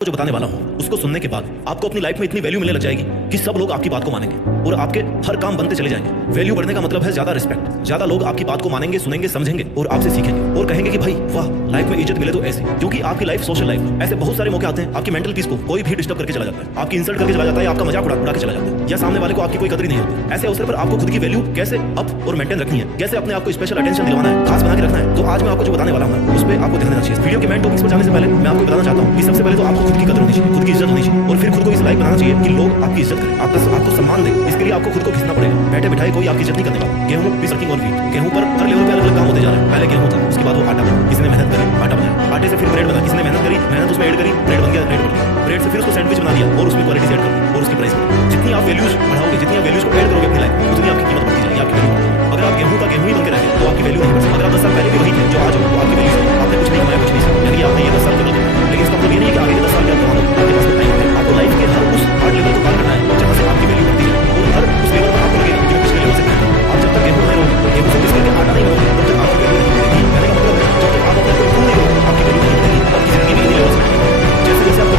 जो बताने वाला हूँ उसको सुनने के बाद आपको अपनी लाइफ में इतनी वैल्यू मिलने लग जाएगी कि सब लोग आपकी बात को मानेंगे और आपके हर काम बनते चले जाएंगे। वैल्यू बढ़ने का मतलब है ज्यादा रिस्पेक्ट। ज्यादा लोग आपकी बात को मानेंगे, सुनेंगे, समझेंगे और आपसे सीखेंगे और कहेंगे कि भाई वाह, लाइफ में इज्जत मिले तो ऐसे, क्योंकि आपकी लाइफ सोशल लाइफ। ऐसे बहुत सारे मौके आते हैं आपकी मेंटल पीस को कोई भी डिस्टर्ब करके चला जाता है, आपकी इंसल्ट करके चला जाता है, आपका मजाक उड़ा के चला जाता है, या सामने वाले को आपकी कोई कदर नहीं होती। ऐसे अवसर पर आपको खुद की वैल्यू कैसे अप और मेंटेन रखनी है, कैसे अपने आपको स्पेशल अटेंशन दिलवाना है, खास बना के रखना है। तो आज मैं आपको जो बताने वाला हूँ उस पर आपको ध्यान देना चाहिए। वीडियो के मेन टॉपिक्स पर जाने से पहले मैं आपको बताना चाहता हूँ कि सबसे पहले तो आपको खुद की कदर होनी चाहिए, खुद की इज्जत होनी चाहिए और फिर खुद को इस लायक बनाना चाहिए कि लोग आपकी इज्जत करें, आपको सम्मान दें। इसके लिए आपको खुद को घिसना पड़ेगा। बैठे बिठाए कोई आपकी इज्जत नहीं करने वाला। गेहूं पिसकिंग और व्हीट, गेहूं पर हर लेवल पे अलग अलग काम होते जा रहे हैं। पहले गेहूं था, उसके बाद वो आटा बना, किसी ने मेहनत करी आटा बनाया, आटे से फिर ब्रेड बना, किसी ने मेहनत करी, मेहनत उसमें ऐड करी, ब्रेड बन गया, ब्रेड बन गया। ब्रेड से फिर उसको सैंडविच बना दिया और उसमें क्वालिटी ऐड कर दी और उसकी प्राइस बढ़ी। जितनी आप वैल्यूज बढ़ाओगे, जितनी आप वैल्यूज को ऐड करोगे अपनी लाइफ में, उतनी आपकी कीमत बढ़ती जाएगी, आपकी वैल्यू बढ़ेगी। अगर आप गेहूं का गेहूं ही बन के रहे तो आपकी वैल्यू नहीं बढ़ती। अगर आप 10 साल पहले भी वही थे जो आज हो, तो आपकी वैल्यू है। आपने कुछ नहीं कमाया, कुछ नहीं सीखा, यानी आपने ये 10 साल कर लिया, लेकिन इसका मतलब ये नहीं कि आगे के 10 साल क्या कमाओगे। आपके पास टाइम है, आपको लाइफ के हर उस हार्ड लेवल को पार करना है जहां से आपकी वैल्यू बढ़ती है और हर उस लेवल पर आपको लगेगा कि पिछले लेवल से बेहतर हूं। आप जब तक गेहूं नहीं रहोगे, गेहूं से पिस करके आटा नहीं बनोगे, तब तक आपकी वैल्यू नहीं बढ़ेगी। कहने का मतलब है जब तक आप अपने को इम्प्रूव नहीं करोगे, आपकी वैल्यू नहीं बढ़ेगी, आपकी जिंदगी में इसी लेवल से बढ़ेगी। जैसे जैसे आप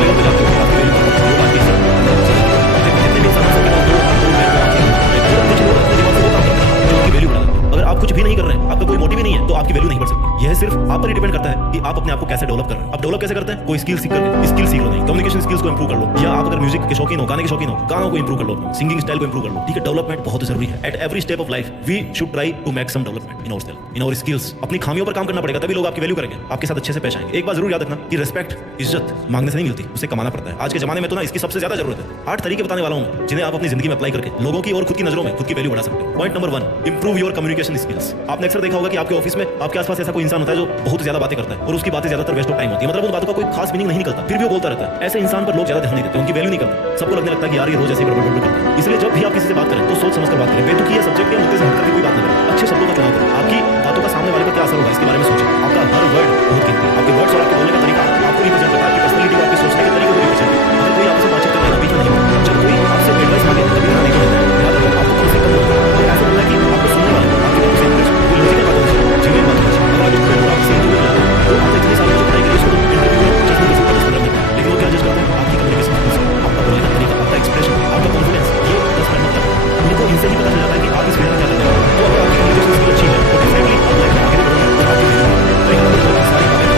लेवल पे जाते हो, आपकी वैल्यू बढ़ती है, लोग आपकी इज्जत करते हैं। जितने भी इंसान सबके पास 2 हाथ 2 पैर 2 आंखें, कुछ लोग अपने दिमाग से वो काम करते हैं जो आपकी वैल्यू बढ़ा देते हैं। अगर आप कुछ भी नहीं कर रहे हैं, आपका कोई मोटिव ही नहीं है, तो आपकी वैल्यू नहीं बढ़ सकती। यह सिर्फ आप पर ही डिपेंड करता है कि आप अपने आप को कैसे डेवलप कर रहे हैं। आप डेवलप कैसे करते हैं? कोई स्किल सीख करके, स्किल सीख लो, नहीं कम्युनिकेशन स्किल्स को इंप्रूव कर लो, या आप अगर म्यूजिक के शौकीन हो, गाने के शौकीन हो, गानों को इंप्रूव कर लो, सिंगिंग स्टाइल को इंप्रूव कर लो। ठीक है, डेवलपमेंट बहुत जरूरी है। At every step of life we should try to make some development in ourselves, in our skills. अपनी खामियों पर काम करना पड़ेगा, तभी लोग आपकी वैल्यू करेंगे, आपके साथ अच्छे से पेश आएंगे। एक बात जरूर याद रखना कि रिस्पेक्ट, इज्जत मांगने से नहीं मिलती, उसे कमाना पड़ता है। आज के जमाने में तो ना इसकी सबसे ज्यादा जरूरत है। 8 तरीके बताने वाला हूं जिन्हें आप अपनी जिंदगी में अप्लाई करके लोगों की और खुद की नजरों में खुद की वैल्यू बढ़ा सकते हो। Point number 1, improve your communication skills. आपने अक्सर देखा होगा कि आपके ऑफिस में आपके आसपास ऐसा कोई इंसान होता है जो बहुत ज्यादा बातें करता है और उसकी बातें ज्यादातर वेस्ट ऑफ टाइम होती है। मतलब उन बातों का कोई खास मीनिंग नहीं निकलता, फिर भी वो बोलता रहता है। ऐसे इंसान पर लोग ज्यादा ध्यान नहीं देते, उनकी वैल्यू नहीं करते। सबको लगने लगता है कि यार ये रोज ऐसे गड़बड़ करता है। इसलिए जब भी आप किसी से बात करें तो सोच समझ कर बात करें। बेतुकी या सब्जेक्ट या मुद्दे से हटकर कोई बात नहीं करें। अच्छे शब्दों का चुनाव करें। आपकी बातों का सामने वाले पर क्या असर होगा इसके बारे में सोचें। आपका हर वर्ड बहुत कीमती है। आपके वर्ड्स और आपके बोलने का तरीका आपको रिप्रेजेंट करता है, आपकी पर्सनैलिटी को, आपके सोचने के तरीके को रिप्रेजेंट करता है। अगर कोई आपसे बातचीत कर रहा है, बीच में नहीं बोलना। जब कोई आपसे एडवाइस मांगे तभी नहीं बोलना। याद रखो, आपको कम से कम बोलना है। ऐसा बोलना है कि आपको सुनने वाले आपकी बातों से इंटरेस्ट, कोई लॉजिकल बात होनी चाहिए, जेन्युइन बात होनी चाहिए। अगर आप उसको आपसे इंटरव्यू में लाते हैं तो आपने इतने सालों से पढ़ाई करी, उसको इंटरव्यू में जज नहीं कर सकते 10-15 मिनट, लेकिन वो क्या जज करते हैं? आपकी कम्युनिकेशन स्किल्स, आपका बोलने का तरीका, आपका एक्सप्रेशन, आपका कॉन्फिडेंस। ये 10 मिनट लगता है। उनको इनसे ही पता चल जाता है कि आप इस फील्ड में क्या करने वाले हैं। तो अगर आपकी कम्युनिकेशन स्किल अच्छी है तो डेफिनेटली आप लाइफ में आगे बढ़ोगे और आपकी वैल्यू बढ़ेगी। तो एक नंबर 2 सारी बातें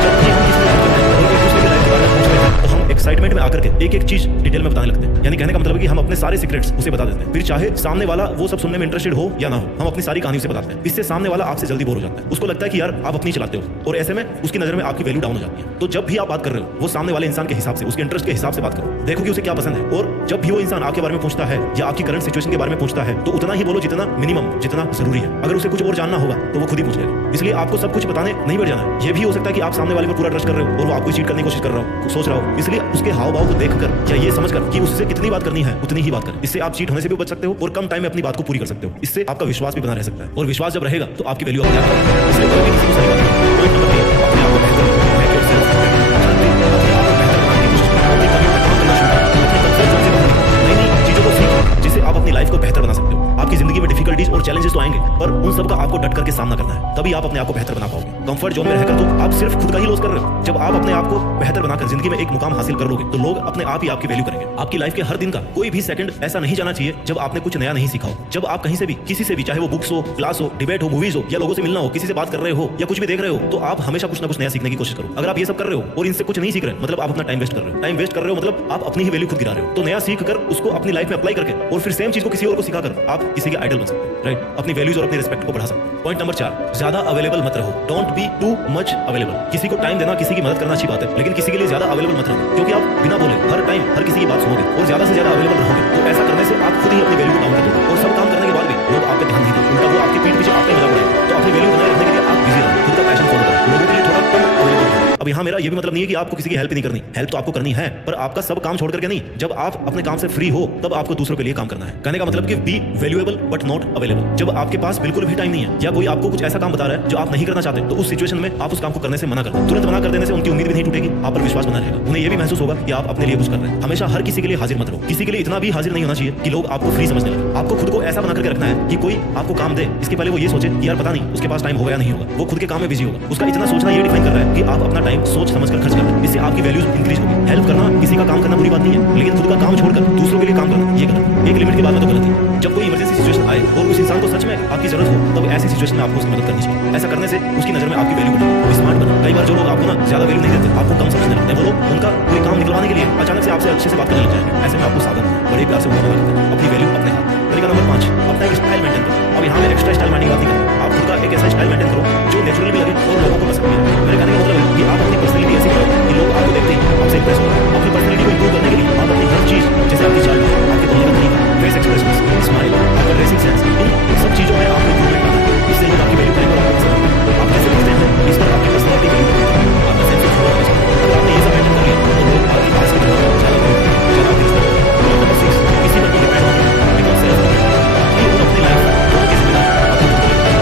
जब भी हम किसी लाइफ के बारे में और एक दूसरे के लाइफ के बारे में पूछते हैं तो हम एक्साइटमेंट में आकर के एक चीज डिटेल में बताने लगते हैं। यानी कहने का मतलब है कि हम अपने सारे सीक्रेट्स उसे बता देते हैं। फिर चाहे सामने वाला वो सब सुनने में इंटरेस्टेड हो या ना हो, हम अपनी सारी कहानी उसे बताते हैं। इससे सामने वाला आपसे जल्दी बोर हो जाता है। उसको लगता है कि यार आप अपनी चलाते हो और ऐसे में उसकी नजर में आपकी वैल्यू डाउन हो जाती है। तो जब भी आप बात कर रहे हो वो सामने वाले इंसान के हिसाब से, उसके इंटरेस्ट के हिसाब से बात करो। देखो कि उसे क्या पसंद है और जब भी वो इंसान आपके बारे में पूछता है या आपकी करंट सिचुएशन के बारे में पूछता है तो उतना ही बोलो जितना मिनिमम, जितना जरूरी है। अगर उसे कुछ और जानना होगा तो वो खुद ही पूछ लेगा। इसलिए आपको सब कुछ बताने नहीं बैठ जाना है। ये भी हो सकता है कि आप सामने वाले पर पूरा ट्रस्ट कर रहे हो और वो आपको चीट करने की कोशिश कर रहा हो, सोच रहा हो। इसलिए उसके हाव भाव को देखकर या ये समझकर कि उससे कितनी बात करनी है उतनी ही बात करें। इससे आप चीट होने से भी बच सकते हो और कम टाइम में अपनी बात को पूरी कर सकते हो। इससे आपका विश्वास भी बना रह सकता है और विश्वास जब रहेगा तो आपकी वैल्यू अपने आप बढ़ेगी। इसलिए कोई भी किसी को सारी बात करो। पॉइंट नंबर 3, अपने आप को बेहतर बनाओ। Make yourself better. हर दिन अपने आप को बेहतर बनाने की कोशिश करो। अपनी कमियों पे काम करना शुरू करो। अपने कंफर्ट जोन से बाहर निकलो। नई नई चीजों को सीखो जिससे आप अपनी लाइफ को बेहतर बना सकते हो। आपकी जिंदगी में डिफिकल्टीज और चैलेंजेस तो आएंगे, पर उन सब का आपको डट करके सामना करना है, तभी आप अपने आप को बेहतर बना पाओगे। कंफर्ट जोन में रहकर तो आप सिर्फ खुद का ही लॉस कर रहे हो। जब आप अपने आप को बेहतर बनाकर जिंदगी में एक मुकाम हासिल कर लोगे तो लोग अपने आप ही आपकी वैल्यू करेंगे। आपकी लाइफ के हर दिन का कोई भी सेकंड ऐसा नहीं जाना चाहिए जब आपने कुछ नया नहीं सीखा हो। जब आप कहीं से भी, किसी से भी, चाहे वो बुक्स हो, क्लास हो, डिबेट हो, मूवीज हो, या लोगों से मिलना हो, किसी से बात कर रहे हो या कुछ भी देख रहे हो, तो आप हमेशा कुछ ना कुछ नया सीखने की कोशिश करो। अगर आप ये सब कर रहे हो और इनसे कुछ नहीं सीख रहे, मतलब आप अपना टाइम वेस्ट कर रहे हो। टाइम वेस्ट कर रहे हो मतलब आप अपनी ही वैल्यू खुद गिरा रहे हो। तो नया सीख कर उसको अपनी लाइफ में अप्लाई करके और फिर सेम चीज को किसी और को सिखाकर आप किसी के आइडल बन सकते हो। राइट, अपनी वैल्यूज और अपनी रिस्पेक्ट को बढ़ा सकते हो। पॉइंट नंबर 4, ज्यादा अवेलेबल मत रहो। Don't be too much available. किसी को टाइम देना, किसी की मदद करना अच्छी बात है, लेकिन किसी के लिए ज्यादा अवेलेबल मत रहो, क्योंकि आप बिना बोले हर टाइम हर किसी की बात सुनोगे और ज्यादा से ज्यादा अवेलेबल रहोगे तो ऐसा करने से आप खुद ही अपनी वैल्यू को डाउन कर दोगे और सब काम करने के बाद भी लोग आप पे ध्यान नहीं देंगे। उल्टा वो आपकी पीठ पीछे आपने मजाक उड़ाएंगे। तो अपनी वैल्यू बनाए रखने के लिए आप बिजी रहो, खुद का पैशन फॉलो करो, लोगों के लिए थोड़ा कम अवेलेबल रहो। अब यहाँ मेरा ये भी मतलब नहीं है कि आपको किसी की हेल्प नहीं करनी। हेल्प तो आपको करनी है, पर आपका सब काम छोड़ करके नहीं। जब आप अपने काम से फ्री हो तब आपको दूसरों के लिए काम करना है। कहने का मतलब कि B valuable but not available. जब आपके पास बिल्कुल भी टाइम नहीं है या कोई आपको कुछ ऐसा काम बता रहा है जो आप नहीं करना चाहते, तो उस सिचुएशन में आप उस काम को करने से मना कर दो। तुरंत मना कर देने से उनकी उम्मीद भी नहीं टूटेगी, आप पर विश्वास बना रहेगा। उन्हें यह भी महसूस होगा कि आप अपने लिए कुछ कर रहे हैं। हमेशा हर किसी के लिए हाजिर मत रहो। किसी के लिए इतना भी हाजिर नहीं होना चाहिए कि लोग आपको फ्री समझने लगे। आपको खुद को ऐसा बना करके रखना है कि कोई आपको काम दे इसके पहले वो ये सोचे कि यार पता नहीं उसके पास टाइम होगा या नहीं होगा, वो खुद के काम में बिजी होगा। उसका इतना सोचना ये डिफाइन कर रहा है कि आप अपना टाइम सोच समझ कर खर्च करना, इससे आपकी वैल्यूज इंक्रीज होगी। हेल्प करना, किसी का काम करना बुरी बात नहीं है, लेकिन खुद का काम छोड़कर दूसरों के लिए काम करना ये गलत है। एक लिमिट के बाद में तो गलत है। जब कोई इमरजेंसी सिचुएशन आए और उस इंसान को सच में आपकी जरूरत हो, तब ऐसी सिचुएशन में आपको उसकी मदद करनी चाहिए। ऐसा करने से उसकी नजर में आपकी वैल्यू बढ़ेगी। स्मार्ट बनो। कई बार जो लोग आपको ना ज्यादा वैल्यू नहीं देते, आपको कम समझने लगते हैं, वो लोग उनका कोई काम निकलवाने के लिए अचानक से आपसे अच्छे से बात करने लग जाएंगे। ऐसे में आपको सावधान रहना, बड़े प्यार से उनको मना करते हैं। अपनी वैल्यू अपने हाथ। तरीका नंबर 5, अपना एक स्टाइल मेंटेन करो। अब यहाँ में एक्स्ट्रा स्टाइल मारने की बात नहीं करता, आप खुद का एक ऐसा स्टाइल मेंटेन करो जो नेचुरल भी लगे और लोगों को पसंद भी आए। मेरे कहने का मतलब है कि आप अपनी पर्सनैलिटी ऐसी बनाओ कि लोग आपको देखते ही आपसे इंप्रेस हो। अपनी पर्सनैलिटी को इंप्रूव करने के लिए आप अपनी हर चीज, जैसे आपकी चाल, आपके बोलने का तरीका, फेस एक्सप्रेशन, स्माइल, आपका ड्रेसिंग सेंस, इन सब चीजों में आपको इंप्रूवमेंट लाना है। इससे लोग आपकी वैल्यू करेंगे और आपको पसंद आएगा। आप कैसे दिखते हैं इस पर आपकी पर्सनैलिटी वैल्यू करती है। आपका सेंस ऑफ ह्यूमर होना चाहिए। अगर आपने ये सब मेंटेन कर लिया तो लोग आपकी बात से ज्यादा आपकी रिस्पेक्ट करेंगे। नंबर 6, किसी पर भी डिपेंड होकर बिकॉज़ सेल्फ ये वो अपनी लाइफ दोनों की जिम्मेदारी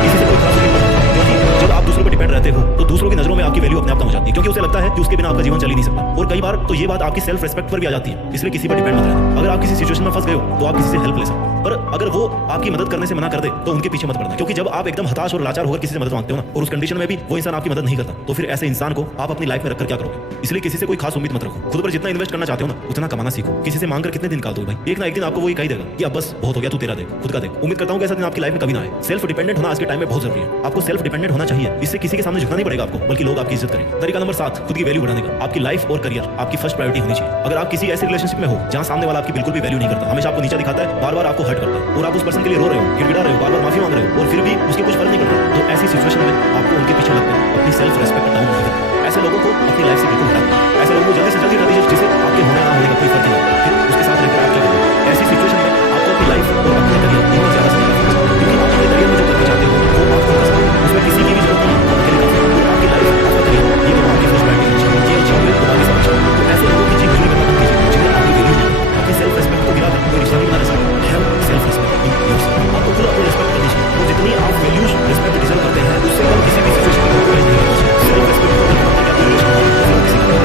किसी से कोई खास नहीं पड़ता, क्योंकि जब आप दूसरों पर डिपेंड रहते हो तो दूसरों की नजरों में आपकी वैल्यू अपने आप कम हो जाती है, क्योंकि उसे लगता है कि उसके बिना आपका जीवन चल ही नहीं सकता। और कई बार तो ये बात आपकी सेल्फ रिस्पेक्ट पर भी आ जाती है। इसलिए किसी पर डिपेंड मत रहना। अगर आप किसी सिचुएशन में फंस गए हो तो आप किसी से हेल्प ले सकते हो, पर अगर वो आपकी मदद करने से मना कर दे तो उनके पीछे मत पड़ना, क्योंकि जब आप एकदम हताश और लाचार होकर किसी से मदद मांगते हो ना, और उस कंडीशन में भी वो इंसान आपकी मदद नहीं करता, तो फिर ऐसे इंसान को आप अपनी लाइफ में रखकर क्या करोगे। इसलिए किसी से कोई खास उम्मीद मत रखो। खुद पर जितना इन्वेस्ट करना चाहते हो ना, उतना कमाना सीखो। किसी से मांगकर कितने दिन निकाल दो भाई, एक ना एक दिन आपको वो कही देगा कि अब बस बहुत हो गया, तू तेरा देख, खुद का देख। उम्मीद करता हूं कि ऐसा दिन आपकी लाइफ में कभी ना आए। सेल्फ डिपेंडेंट होना आज के टाइम में बहुत जरूरी है। आपको सेल्फ डिपेंडेंट होना चाहिए। इससे किसी के सामने झुकना नहीं पड़ेगा आपको, बल्कि लोग आपकी इज्जत करेंगे। तरीका नंबर 7, खुद की वैल्यू बढ़ाने का। आपकी लाइफ और करियर आपकी फर्स्ट प्रायोरिटी होनी चाहिए। अगर आप किसी ऐसे रिलेशनशिप में हो जहां सामने वाला आपकी बिल्कुल भी वैल्यू नहीं करता, हमेशा आपको नीचा दिखाता है, बार-बार आपको हर्ट करता है, और आप उस पर्सन के लिए रो रहे हो, गिड़गिड़ा रहे हो, बार-बार माफी मांग रहे हो, और फिर भी उसके कुछ फर्क नहीं पड़ रहा, तो ऐसी सिचुएशन में आपको उनके पीछे लगकर अपनी सेल्फ रिस्पेक्ट डाउन नहीं करनी। ऐसे लोगों को अपनी लाइफ से बिल्कुल हटा दो। ऐसे लोगों को जल्दी से जल्दी हटा दीजिए जिसे आपके होने ना होने का कोई फर्क नहीं पड़ता। फिर उसके साथ रहकर आप क्या करोगे। ऐसी सिचुएशन में आपको अपनी लाइफ और अपने करियर दोनों ज्यादा समय लगता है, क्योंकि आप अपने करियर में जो करना चाहते हो वो आप खुद कर सकते हो। उसमें किसी की भी जरूरत नहीं है, आपके लिए काफी है। और आपकी लाइफ, आपका करियर, ये दोनों आपकी फर्स्ट प्रायोरिटी है। ये अच्छा होगा तो आगे सब अच्छा होगा। तो ऐसे लोगों की चीज करना बंद कीजिए जिन्हें आपकी वैल्यू नहीं है। अपनी सेल्फ रिस्पेक्ट को गिराकर कोई रिश्ता नहीं बना सकता। Have self respect in yourself. आपको खुद अपनी रिस्पेक्ट करनी चाहिए। तो जितनी आप वैल्यूज रिस्पेक्ट डिजर्व करते हैं, उससे कम किसी भी सिचुएशन में कॉम्प्रोमाइज नहीं करना चाहिए। सेल्फ रिस्पेक्ट को करना मतलब क्या रिलेशन हो तो फिर किसी का आपका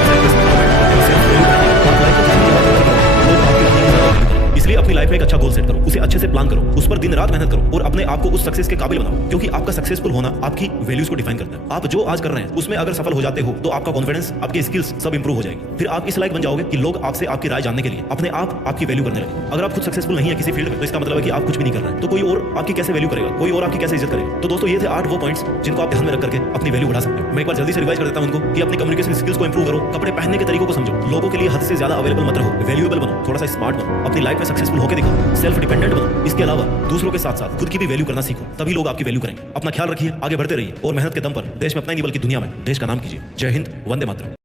सेल्फ रिस्पेक्ट और सेल्फ वैल्यू आप लाइफ में जितनी ज्यादा तरक्की करो, लोग आपकी उतनी ही ज्यादा वैल्यू करेंगे। इसलिए अपनी लाइफ में एक अच्छा गोल सेट करो, उसे अच्छे से प्लान करो, उस पर दिन रात मेहनत करो और अपने आप को उस सक्सेस के काबिल बनाओ, क्योंकि आपका सक्सेसफुल होना आपकी वैल्यूज को डिफाइन करता है। आप जो आज कर रहे हैं उसमें अगर सफल हो जाते हो तो आपका कॉन्फिडेंस, आपकी स्किल्स सब इंप्रूव हो जाएगी। फिर आप इस लायक बन जाओगे कि लोग आपसे आपकी राय जानने के लिए अपने आप आपकी वैल्यू करने लगे। अगर आप खुद सक्सेसफुल नहीं है किसी फील्ड में, तो इसका मतलब है कि आप कुछ भी नहीं कर रहे हैं, तो कोई और आपकी कैसे वैल्यू करेगा, कोई और आपकी कैसे इज्जत करेगा। तो दोस्तों, ये थे 8 वो पॉइंट्स जिनको आप ध्यान में रख करके अपनी वैल्यू बढ़ा सकते हो। मैं एक बार जल्दी से रिवाइज कर देता हूं उनको कि अपनी कम्युनिकेशन स्किल्स को इंप्रूव करो, कपड़े पहनने के तरीकों को समझो, लोगों के लिए हद से ज्यादा अवेलेबल मत रहो, वैल्यूएबल बनो, थोड़ा सा स्मार्ट बनो, अपनी लाइफ में सक्सेसफुल होकर दिखाओ, सेल्फ डिपेंडेंट बनो। इसके अलावा दूसरों के साथ साथ खुद की भी वैल्यू करना सीखो, तभी लोग आपकी वैल्यू करेंगे। अपना ख्याल रखिए, आगे बढ़ते रहिए और मेहनत के दम पर देश में अपना ही नहीं बल्कि दुनिया में देश का नाम कीजिए। जय हिंद, वंदे मातरम।